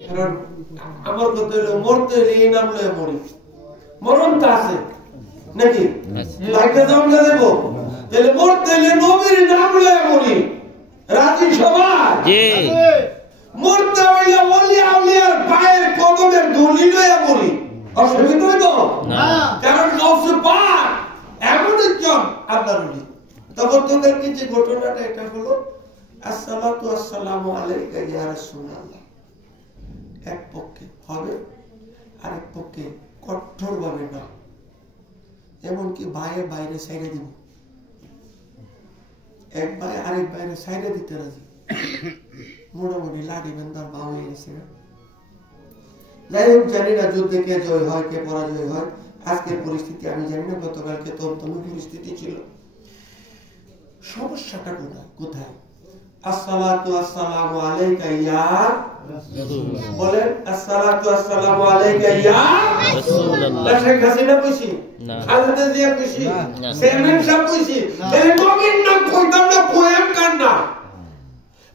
কারণ আমার কথা হলো মরতে হলে এই নাম লয়ে মরি, মরণ তো আছে নাকি লাইকা যেমন দেবো, তাহলে মরতে হলে নবীর নাম লয়ে মরি। রাজি সবাই? মরতে হইলে ওলি আউলিয়ার পায়ের কদমের ধুলি লয়ে মরি, অসুবিধা হইতো না। কারণ গাউসে পাক এমন একজন আল্লাহর ওলি। তখন তোদেরকে যে ঘটনাটা এটা হলো আসসালাতু আসসালামু আলাইকা ইয়া রাসূলুল্লাহ, এক পক্ষে হবে আরেক পক্ষে কঠোর ভাবে না, এমনকি ভাইয়ে বাইরে সাইডে দিব, এক ভাই আরেক বাইরে সাইডে দিতে রাজি, মোটামুটি লাঠি বেন্দার বা হয়ে গেছে। যাই হোক, জানি না যুদ্ধে কে জয় হয় কে পরাজয় হয়, আজকের পরিস্থিতি আমি জানি না, গতকালকে তমতমি পরিস্থিতি ছিল। সমস্যাটা কোথায়? আসসালাতু আসসালামু আলাইকা ইয়া রাসূলুল্লাহ, বলেন আসসালাতু আসসালামু আলাইকা ইয়া রাসূলুল্লাহ। শেখ হাসিনা কইছি না, খালেদা জিয়া কইছি না, চেয়ারম্যান সাহেব কইছি, এই নবীর নাম কইতাম না, পোয়েম গান না।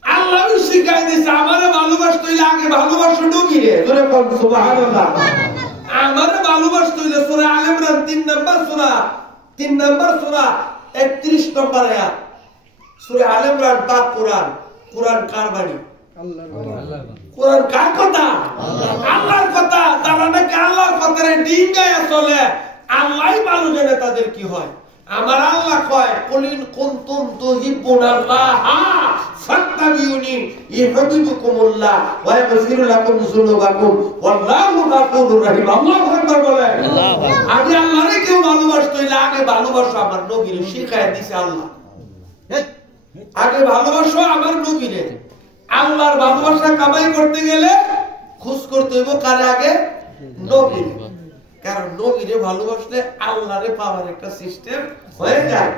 আল্লাহ শিখাই দিয়েছে আমারে ভালোবাসতে হইলে আগে ভালোবাসো নবীরে, জোরে বল সুবহানাল্লাহ। আমারে ভালোবাসতে হইলে সূরা আলে ইমরান 3 নাম্বার সূরা 31 নম্বর আয়াত, সূরা আলে ইমরান পাক কোরআন। কোরআন কার বাণী? আল্লাহর বাণী। কোরআন কার কথা? আল্লাহর কথা। তারা নাকি আল্লাহর কথারে ডিঙ্গায়া চলে, আল্লাহই ভালো জানে তাদের কি হয়। আমার আল্লাহ কয় কুলিন কুনতুম তুহিব্বুনাল্লাহ ফাত্তাবিউনি ইউহিব্বুকুমুল্লাহ ওয়া ইয়াগফিরু লাকুম যুনুবাকুম ওয়াল্লাহু গাফুরুর রহিম। আল্লাহু আকবার বলেন। আমি আল্লাহরে কেউ ভালোবাসতে হইলে আগে ভালোবাসো আমার নবীরে, শিখায়া দিয়েছে আল্লাহ। আগে ভালোবাসো আমার নবীরে। আল্লাহর ভালোবাসা কামাই করতে গেলে খোঁজ করতে হইব কার আগে? নবীরে। কারণ নবীরে ভালোবাসলে আল্লাহরে পাওয়ার একটা সিস্টেম হয়ে যায়।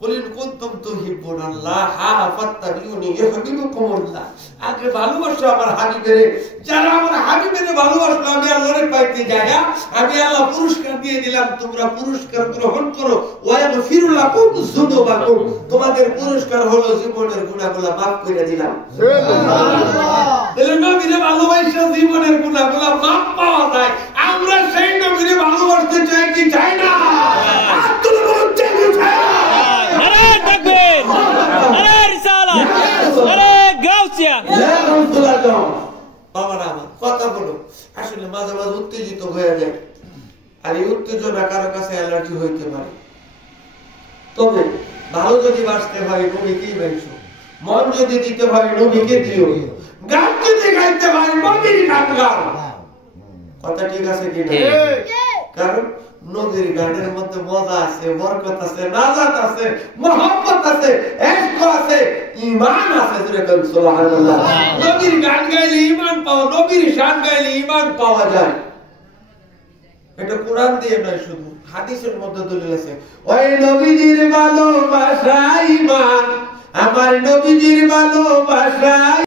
কুলিন কুনতুম তুহিব্বুনাল্লাহ ফাত্তাবিউনি ইউহিব্বুকুমুল্লাহ। আগে ভালোবাসো আমার হাবিবেরে। যারা আমার হাবিবেরে ভালোবাসলো আমি আল্লাহরে পাইতে যাই, আমি আল্লাহ পুরস্কার দিয়ে দিলাম, তোমরা পুরস্কার গ্রহণ করো। ওয়া ইয়াগফিরু লাকুম যুনুবাকুম, তোমাদের পুরস্কার হলো জীবনের গুনাহগুলো maaf করে দিলাম। সুবহানাল্লাহ। তাহলে নবীরে ভালোবাসা জীবনের গুনাহগুলো maaf পাওয়া যায়। আমরা সেই নবীরে ভালোবাসতে চাই কি চাই না? তুমি বলতে কি চাই না? আরে তাকবীর, আরে রিসালাত, আরে গাউসিয়া, ইয়া রাসূলুল্লাহ। বাবারা আমার কথা বলো, আসলে মাঝে মাঝে উত্তেজিত হয়ে যায়, আর এই উত্তেজনা কারো কাছে অ্যালার্জি হইতে পারে। তবে ভালো যদি বাঁচতে হয় নবীকেই বাঁচো, মন যদি দিতে হয় নবীকে দিও, গান যদি গাইতে হয় নবীর গান গাও। কথা ঠিক আছে কি না? কারণ নবীর গানের মধ্যে মজা আছে, বরকত আছে, নাজাত আছে, মহব্বত আছে, ইশক আছে, ঈমান আছে। যেরকম সুবহানাল্লাহ। নবীর গান গাইলে ঈমান পাওয়া, নবীর শান গাইলে ঈমান পাওয়া যায়। এটা কোরআন দিয়ে নয়, শুধু হাদিসের মধ্যে দলিল আছে। ওই নবীজির ভালোবাসা ঈমান, আমার নবীজির ভালোবাসা